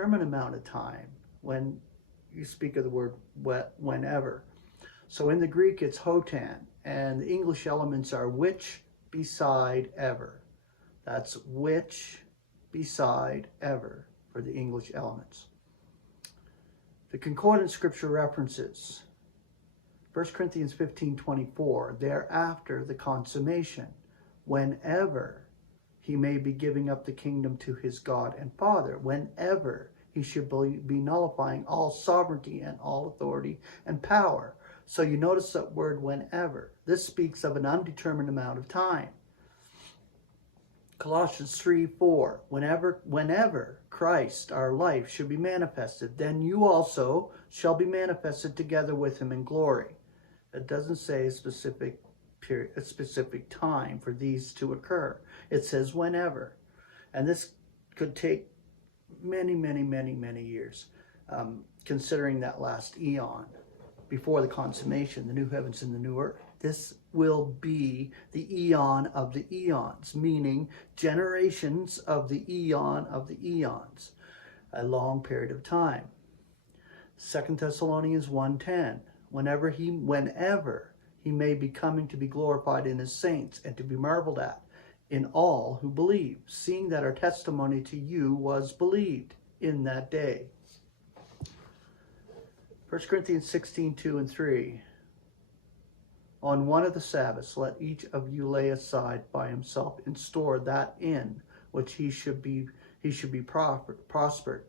undetermined amount of time when you speak of the word whenever. So in the Greek, it's hotan, and the English elements are which, beside, ever. That's which, beside, ever for the English elements. The concordant scripture references 1 Corinthians 15:24, thereafter the consummation, whenever he may be giving up the kingdom to his God and Father, whenever he should be nullifying all sovereignty and all authority and power. So you notice that word whenever. This speaks of an undetermined amount of time. Colossians 3:4, whenever Christ, our life, should be manifested, then you also shall be manifested together with him in glory. It doesn't say a specific period, a specific time for these to occur. It says whenever. And this could take many, many, many, many years, considering that last eon before the consummation, the new heavens and the new earth. This will be the eon of the eons, meaning generations of the eon of the eons, a long period of time. 2 Thessalonians 1:10, whenever he may be coming to be glorified in his saints and to be marveled at in all who believe, seeing that our testimony to you was believed in that day. 1 Corinthians 16:2 and 3. On one of the Sabbaths, let each of you lay aside by himself in store that in which he should be prospered,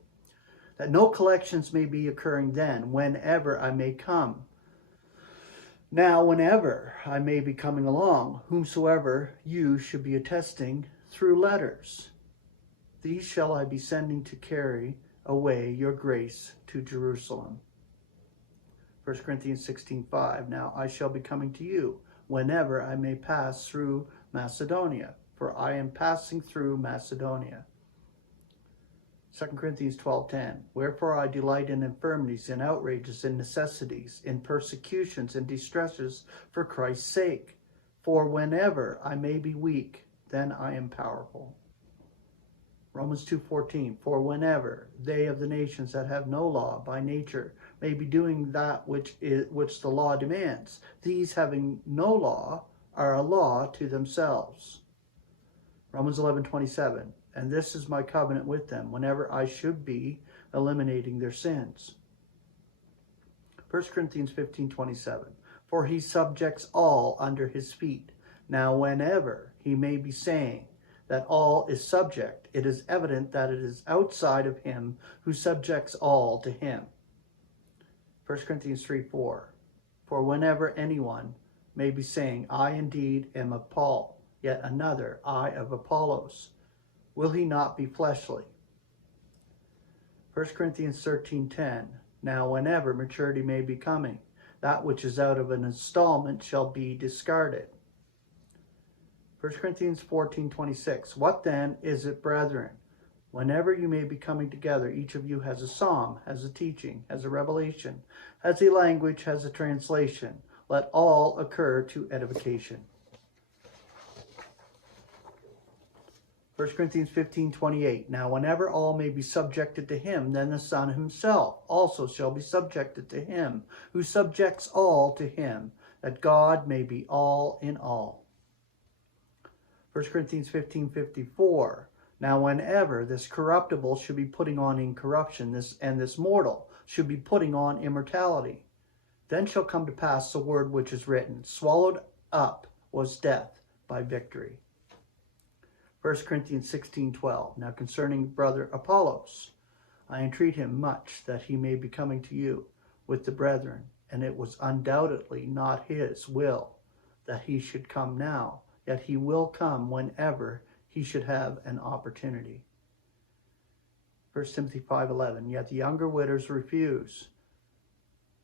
that no collections may be occurring then, whenever I may come. Now, whenever I may be coming along, whomsoever you should be attesting through letters, these shall I be sending to carry away your grace to Jerusalem. 1 Corinthians 16:5, now I shall be coming to you whenever I may pass through Macedonia, for I am passing through Macedonia. 2 Corinthians 12:10, wherefore I delight in infirmities, in outrages, in necessities, in persecutions, in distresses for Christ's sake. For whenever I may be weak, then I am powerful. Romans 2:14, for whenever they of the nations that have no law by nature may be doing that which the law demands, these having no law are a law to themselves. Romans 11:27, and this is my covenant with them, whenever I should be eliminating their sins. 1 Corinthians 15:27, for he subjects all under his feet. Now whenever he may be saying that all is subject, it is evident that it is outside of him who subjects all to him. 1 Corinthians 3:4, for whenever anyone may be saying, I indeed am of Paul, yet another, I of Apollos, will he not be fleshly? 1 Corinthians 13:10, now whenever maturity may be coming, that which is out of an installment shall be discarded. 1 Corinthians 14:26, what then is it, brethren? Whenever you may be coming together, each of you has a psalm, has a teaching, has a revelation, has a language, has a translation. Let all occur to edification. 1 Corinthians 15:28, now whenever all may be subjected to him, then the Son himself also shall be subjected to him, who subjects all to him, that God may be all in all. 1 Corinthians 15:54, now whenever this corruptible should be putting on incorruption, this mortal should be putting on immortality, then shall come to pass the word which is written, swallowed up was death by victory. 1 Corinthians 16:12, now concerning brother Apollos, I entreat him much that he may be coming to you with the brethren, and it was undoubtedly not his will that he should come now, yet he will come whenever he should have an opportunity. 1 Timothy 5:11, yet the younger widows refuse,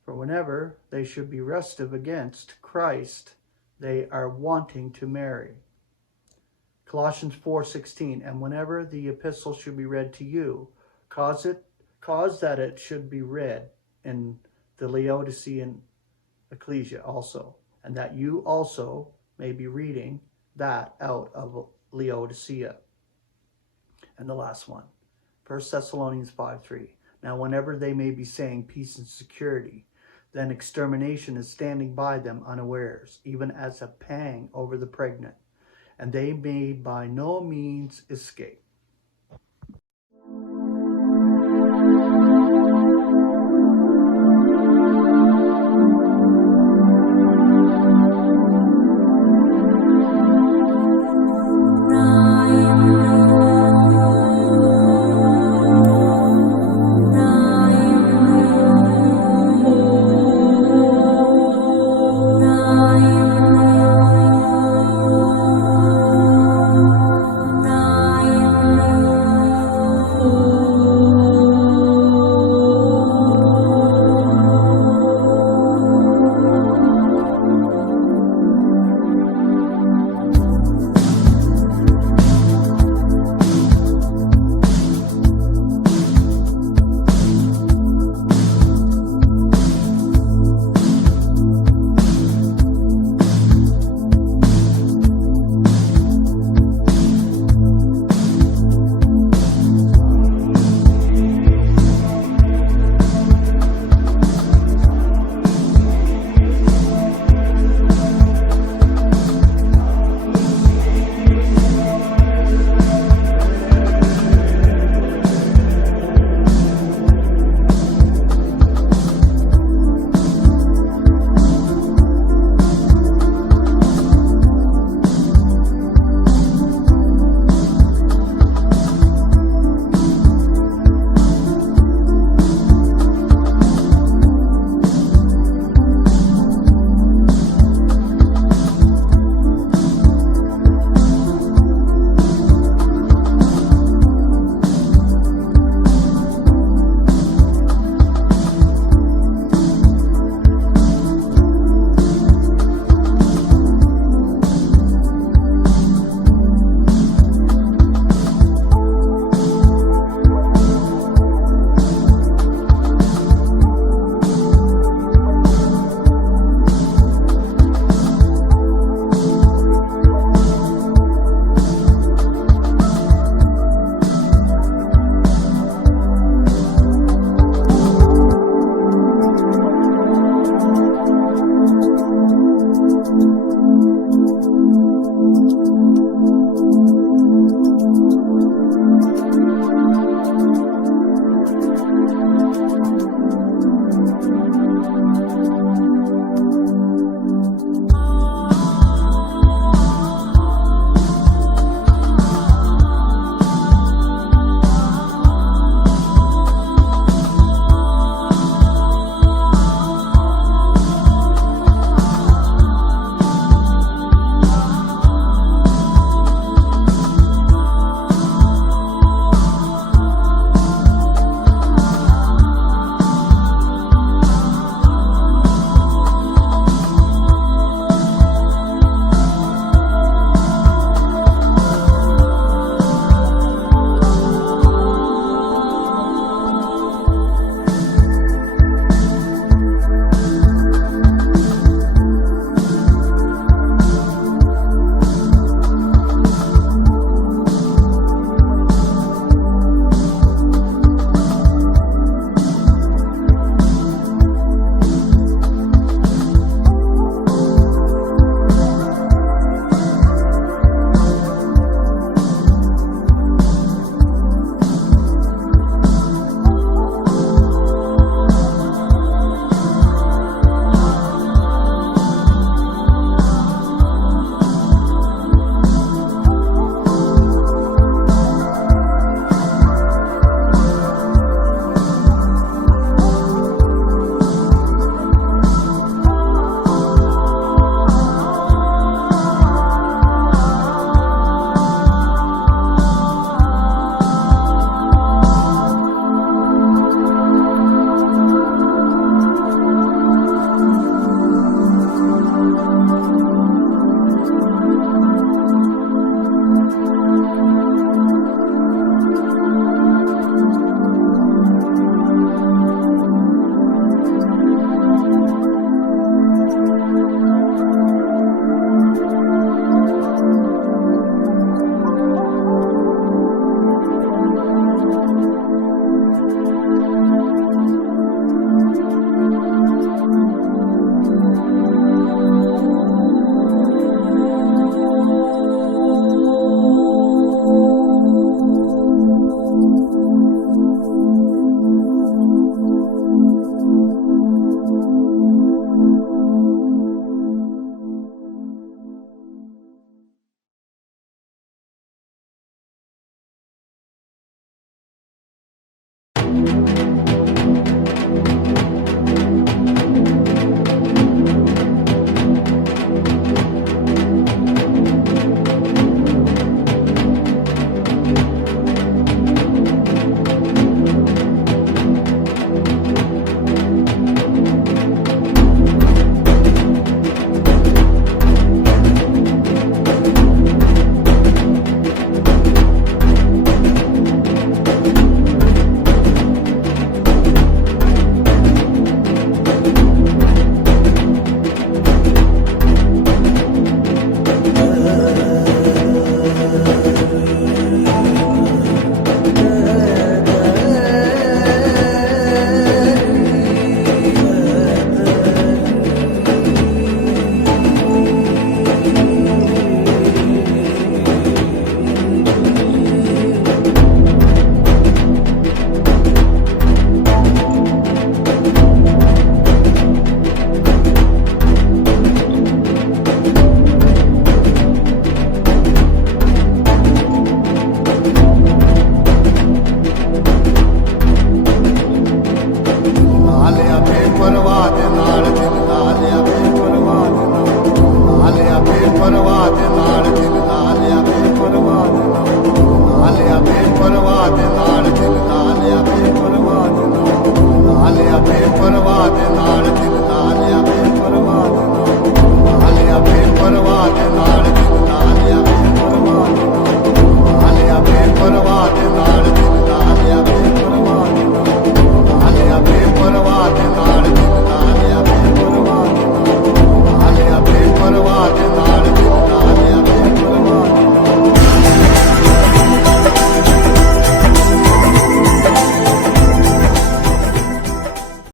for whenever they should be restive against Christ, they are wanting to marry. Colossians 4:16, and whenever the epistle should be read to you, cause that it should be read in the Laodicean ecclesia also, and that you also may be reading that out of Laodicea. And the last one, 1 Thessalonians 5:3. Now whenever they may be saying peace and security, then extermination is standing by them unawares, even as a pang over the pregnant, and they may by no means escape.